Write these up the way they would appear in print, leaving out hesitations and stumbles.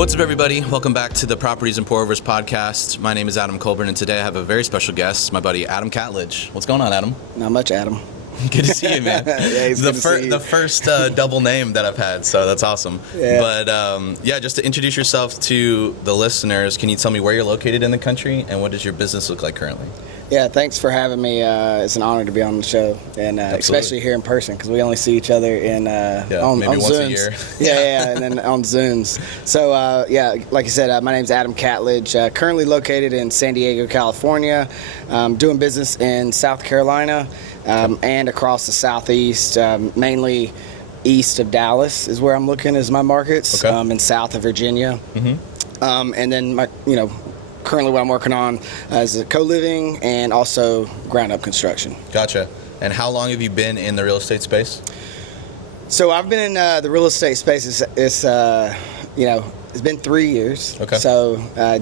What's up, everybody? Welcome back to the Properties and Pour-Overs podcast. My name is Adam Colburn, and today I have a very special guest, my buddy Adam Catledge. What's going on, Adam? Not much, Adam. Good to see you, man. Yeah, he's good to see you. The first double name that I've had, so that's awesome. Yeah. But just to introduce yourself to the listeners, can you tell me where you're located in the country and what does your business look like currently? Yeah, thanks for having me. It's an honor to be on the show, and especially here in person because we only see each other on maybe once Zooms. a year. yeah, and then on Zooms. So like I said, my name's Adam Catledge. Currently located in San Diego, California. Doing business in South Carolina and across the Southeast, mainly east of Dallas is where I'm looking as my markets, and south of Virginia. Mm-hmm. And then currently what I'm working on is a co-living and also ground-up construction. Gotcha. And how long have you been in the real estate space? So I've been in the real estate space. It's been 3 years. Okay. So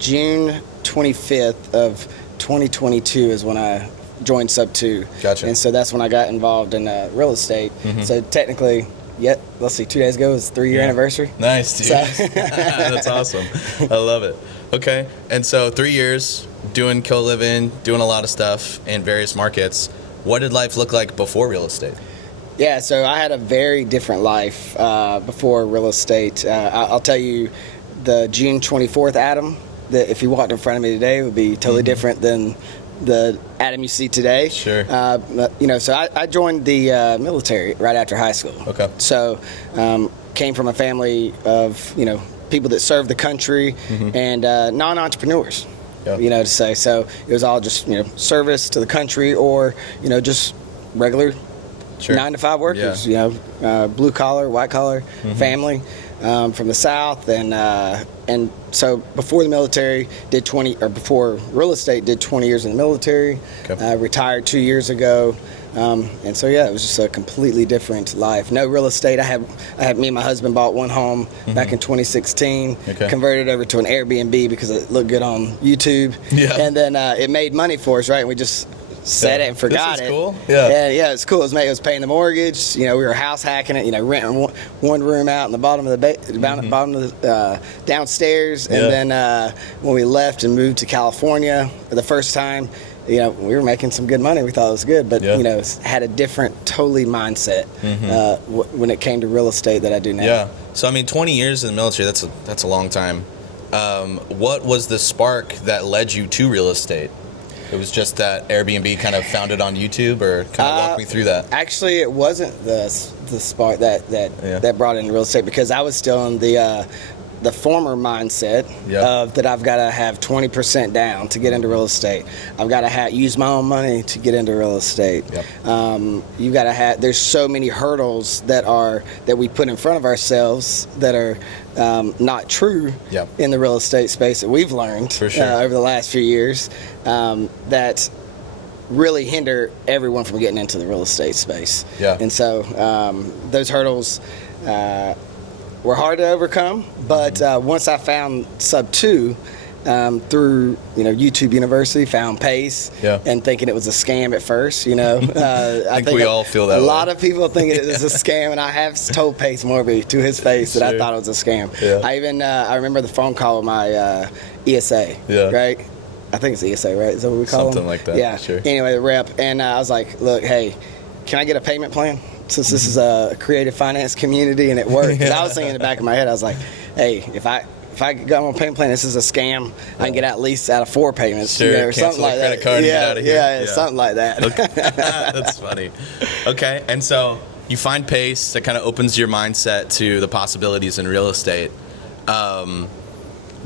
June 25th of 2022 is when I joined Subto. Gotcha. And so that's when I got involved in real estate. Mm-hmm. So technically, 2 days ago was the 3-year anniversary. Nice, dude. So. That's awesome. I love it. Okay, and so 3 years doing co-living, doing a lot of stuff in various markets. What did life look like before real estate? Yeah, so I had a very different life before real estate. I'll tell you, the June 24th Adam, that if you walked in front of me today would be totally different than the Adam you see today. Sure. So I joined the military right after high school. Okay. So came from a family of, people that serve the country and non-entrepreneurs, to say. So it was all just, service to the country or, just regular 9-to-5 workers, blue collar, white collar family from the South. And so before the military before real estate did 20 years in the military, retired 2 years ago. And so, it was just a completely different life. No real estate. I had me and my husband bought one home back in 2016, converted over to an Airbnb because it looked good on YouTube. Yeah. And then it made money for us, right? And we just set it and forgot this is it. Cool. Yeah, it's cool. It was paying the mortgage. We were house hacking it. Renting one room out in the bottom of the downstairs. And then when we left and moved to California for the first time, we were making some good money. We thought it was good, but had a different, totally mindset when it came to real estate that I do now. Yeah. So 20 years in the military. That's a long time. What was the spark that led you to real estate? It was just that Airbnb kind of found it on YouTube, or kind of walk me through that. Actually, it wasn't the spark that brought in real estate because I was still in the former mindset of that I've got to have 20% down to get into real estate. I've got to use my own money to get into real estate. Yep. You got to there's so many hurdles that we put in front of ourselves that are not true in the real estate space that we've learned over the last few years that really hinder everyone from getting into the real estate space. Yeah. And so those hurdles were hard to overcome, but once I found Subto through YouTube University, found PACE, and thinking it was a scam at first. I think we all feel that way. A lot of people think it is a scam, and I have told PACE Morby to his face that I thought it was a scam. Yeah. I remember the phone call with my ESA, right? I think it's ESA, right? Is that what we call Something them? Like that. Yeah. Sure. Anyway, the rep, and I was like, look, hey, can I get a payment plan? Since this is a creative finance community and it worked. Because I was thinking in the back of my head, I was like, hey, if I go on a payment plan, this is a scam. I can get at least out of 4 payments, sure. Or something like that. Card and get out of here. Yeah, something like that. Okay. That's funny. Okay, and so you find PACE that kind of opens your mindset to the possibilities in real estate.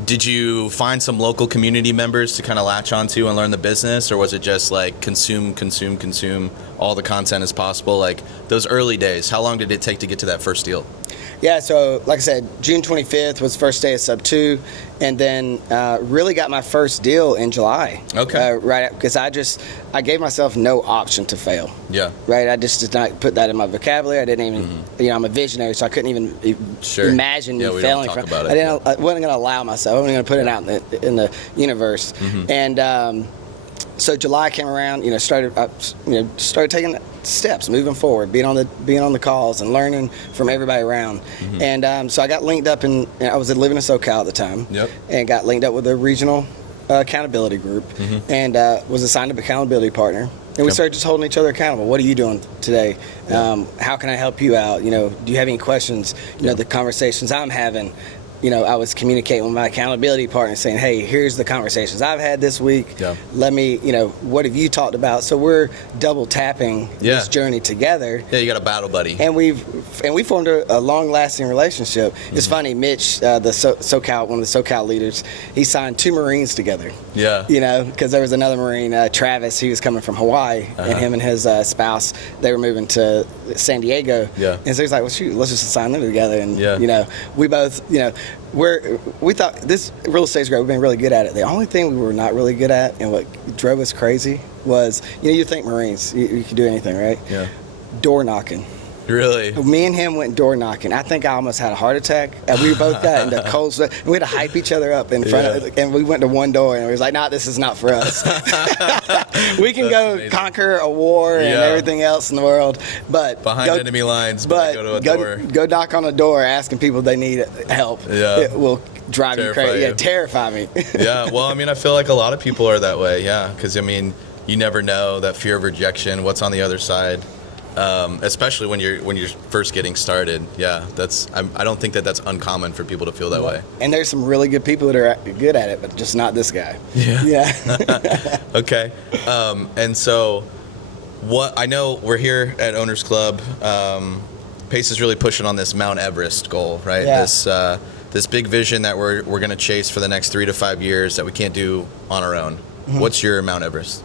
Did you find some local community members to kind of latch onto and learn the business, or was it just like consume all the content as possible? Like those early days, how long did it take to get to that first deal? Yeah, so like I said, June 25th was the first day of Subto, and then really got my first deal in July. Okay. Right, because I gave myself no option to fail. Yeah. Right, I just did not put that in my vocabulary. I didn't even, I'm a visionary, so I couldn't even imagine me failing. Don't talk about it. I wasn't going to allow myself. I wasn't going to put it out in the universe. And so July came around, started taking steps moving forward, being on the calls and learning from everybody around. And so I got linked up, and I was living in SoCal at the time, and got linked up with a regional accountability group, and was assigned an accountability partner. And we started just holding each other accountable. What are you doing today? How can I help you out? Do you have any questions? The conversations I'm having. I was communicating with my accountability partner saying, hey, here's the conversations I've had this week. Let me, what have you talked about? So we're double tapping this journey together. Yeah, you got a battle buddy. And we formed a long-lasting relationship. It's funny, Mitch, one of the SoCal leaders, he signed 2 Marines together. Yeah. Because there was another Marine, Travis, he was coming from Hawaii, and him and his spouse, they were moving to San Diego. Yeah. And so he's like, well, shoot, let's just assign them together. And, we both, we thought this real estate's great. We've been really good at it. The only thing we were not really good at, and what drove us crazy, was you think Marines, you can do anything, right? Yeah. Door knocking. Really? Me and him went door knocking. I think I almost had a heart attack. We both got into cold sweat. We had to hype each other up in front of, and we went to one door, and we was like, nah, this is not for us. We can go amazing. Conquer a war and everything else in the world, but behind enemy lines, but go to a door. Go knock on a door asking people if they need help. Yeah. It will drive you crazy. Yeah, terrify me. Yeah, well, I feel like a lot of people are that way, because, you never know, that fear of rejection, what's on the other side. Especially when you're first getting started. Yeah, I don't think that's uncommon for people to feel that way. And there's some really good people that are good at it, but just not this guy. Yeah. Okay. And so I know we're here at Owners Club. Pace is really pushing on this Mount Everest goal, right? Yeah. This big vision that we're going to chase for the next 3 to 5 years that we can't do on our own. What's your Mount Everest?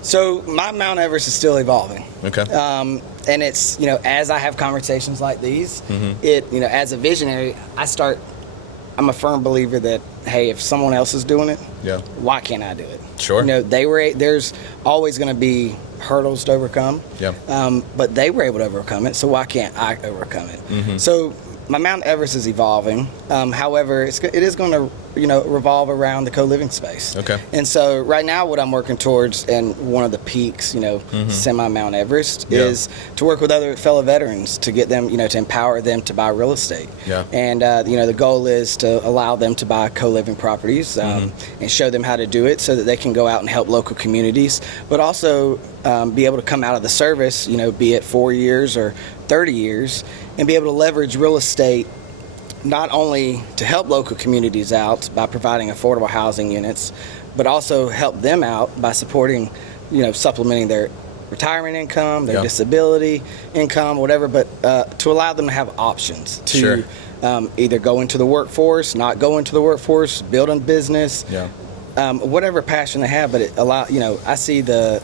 So my Mount Everest is still evolving. Okay. And it's, as I have conversations like these, as a visionary, I'm a firm believer that, hey, if someone else is doing it, why can't I do it? Sure. There's always going to be hurdles to overcome. Yeah. But they were able to overcome it, so why can't I overcome it? So my Mount Everest is evolving. However, it is going to, revolve around the co-living space. Okay. And so right now, what I'm working towards, and one of the peaks, semi Mount Everest, is to work with other fellow veterans to get them, to empower them to buy real estate. Yeah. And the goal is to allow them to buy co-living properties and show them how to do it so that they can go out and help local communities, but also be able to come out of the service, be it 4 years or 30 years, and be able to leverage real estate not only to help local communities out by providing affordable housing units, but also help them out by supporting, supplementing their retirement income, their disability income, whatever, but to allow them to have options to either go into the workforce, not go into the workforce, build a business, whatever passion they have, but I see the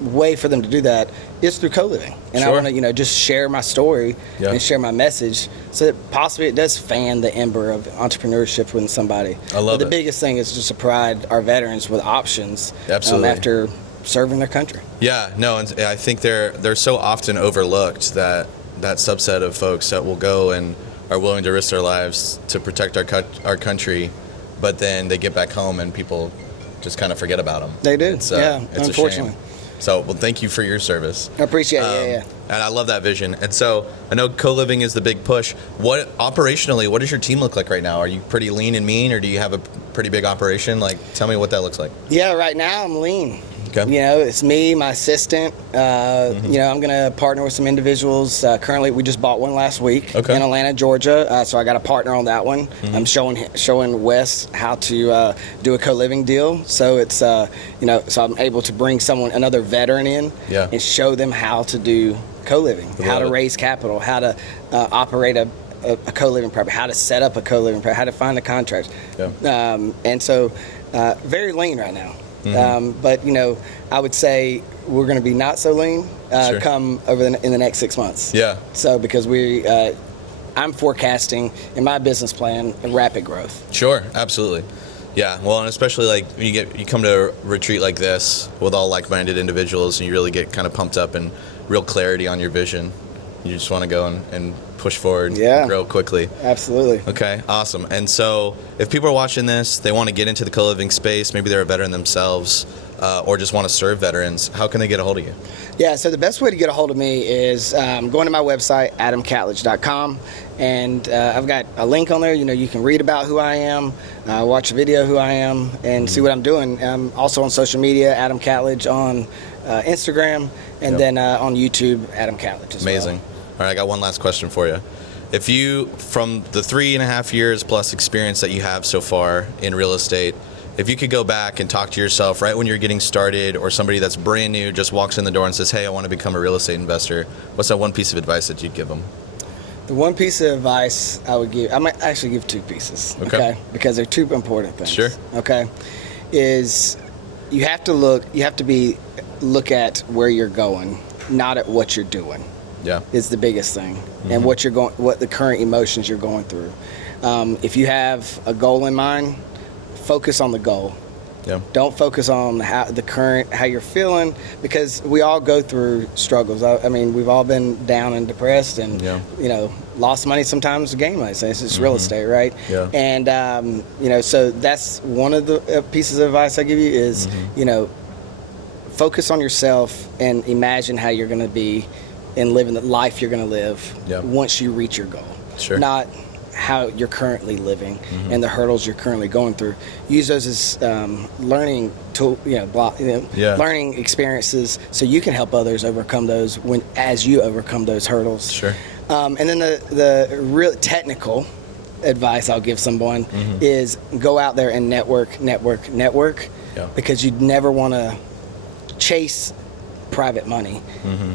way for them to do that is through co-living, and I want to just share my story and share my message so that possibly it does fan the ember of entrepreneurship within somebody. I love it. The biggest thing is just to provide our veterans with options Absolutely. After serving their country. Yeah, no, and I think they're so often overlooked, that subset of folks that will go and are willing to risk their lives to protect our country, but then they get back home and people just kind of forget about them. They do. It's unfortunately. A shame. So, well, thank you for your service. I appreciate it. And I love that vision. And so, I know co-living is the big push. Operationally, what does your team look like right now? Are you pretty lean and mean, or do you have a pretty big operation? Tell me what that looks like. Yeah, right now I'm lean. Okay. It's me, my assistant. I'm going to partner with some individuals. Currently, we just bought one last week in Atlanta, Georgia. So I got a partner on that one. I'm showing Wes how to do a co-living deal. So it's so I'm able to bring another veteran in and show them how to do co-living, how to raise capital, how to operate a co-living property, how to set up a co-living property, how to find a contract. And so very lean right now. But I would say we're going to be not so lean come in the next 6 months. Yeah. So because I'm forecasting in my business plan a rapid growth. Sure, absolutely. Yeah. Well, and especially when you come to a retreat like this with all like-minded individuals, and you really get kind of pumped up and real clarity on your vision. You just want to go and push forward, grow quickly. Absolutely. Okay, awesome. And so if people are watching this, they want to get into the co-living space, maybe they're a veteran themselves, or just want to serve veterans, how can they get a hold of you? Yeah, so the best way to get a hold of me is going to my website, adamcatledge.com, and I've got a link on there. You can read about who I am, watch a video who I am, and see what I'm doing. I'm also on social media, Adam Catledge on Instagram, and then on YouTube, Adam Catledge as Amazing. well. All right, I got one last question for you. If you, from the 3.5 years plus experience that you have so far in real estate, if you could go back and talk to yourself right when you're getting started, or somebody that's brand new just walks in the door and says, hey, I want to become a real estate investor, what's that one piece of advice that you'd give them? The one piece of advice I would give, I might actually give two pieces, okay? Because they're two important things. Sure. Okay, is you have to look at where you're going, not at what you're doing. Yeah. Is the biggest thing, and what the current emotions you're going through. If you have a goal in mind, focus on the goal. Yeah. Don't focus on how you're feeling, because we all go through struggles. I mean, we've all been down and depressed, and lost money sometimes, gain money. So it's just real estate, right? Yeah. And so that's one of the pieces of advice I give you is focus on yourself and imagine how you're going to be and living the life you're going to live once you reach your goal. Sure. Not how you're currently living and the hurdles you're currently going through. Use those as learning learning experiences, so you can help others overcome those as you overcome those hurdles. Sure. And then the real technical advice I'll give someone is go out there and network, because you'd never want to chase private money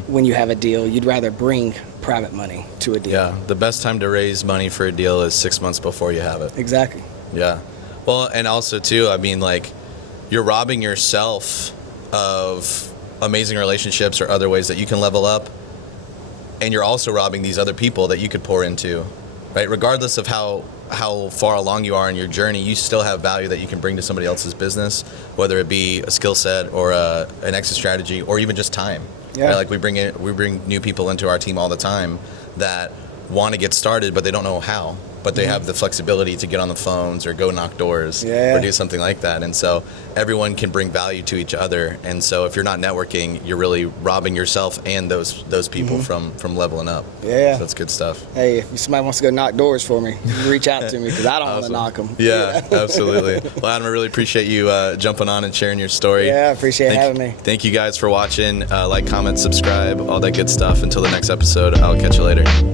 when you have a deal. You'd rather bring private money to a deal. Yeah, the best time to raise money for a deal is 6 months before you have it. Exactly. Yeah. Well, and also too, I mean, like, you're robbing yourself of amazing relationships or other ways that you can level up, and you're also robbing these other people that you could pour into, right? Regardless of how far along you are in your journey, you still have value that you can bring to somebody else's business, whether it be a skill set or an exit strategy, or even just time. Yeah. Right? Like we bring new people into our team all the time that want to get started, but they don't know how. But they have the flexibility to get on the phones or go knock doors or do something like that. And so everyone can bring value to each other. And so if you're not networking, you're really robbing yourself and those people from leveling up. Yeah. So that's good stuff. Hey, if somebody wants to go knock doors for me, reach out to me, because I don't want to knock them. Yeah, absolutely. Well, Adam, I really appreciate you jumping on and sharing your story. Yeah, I appreciate having me. Thank you guys for watching. Like, comment, subscribe, all that good stuff. Until the next episode, I'll catch you later.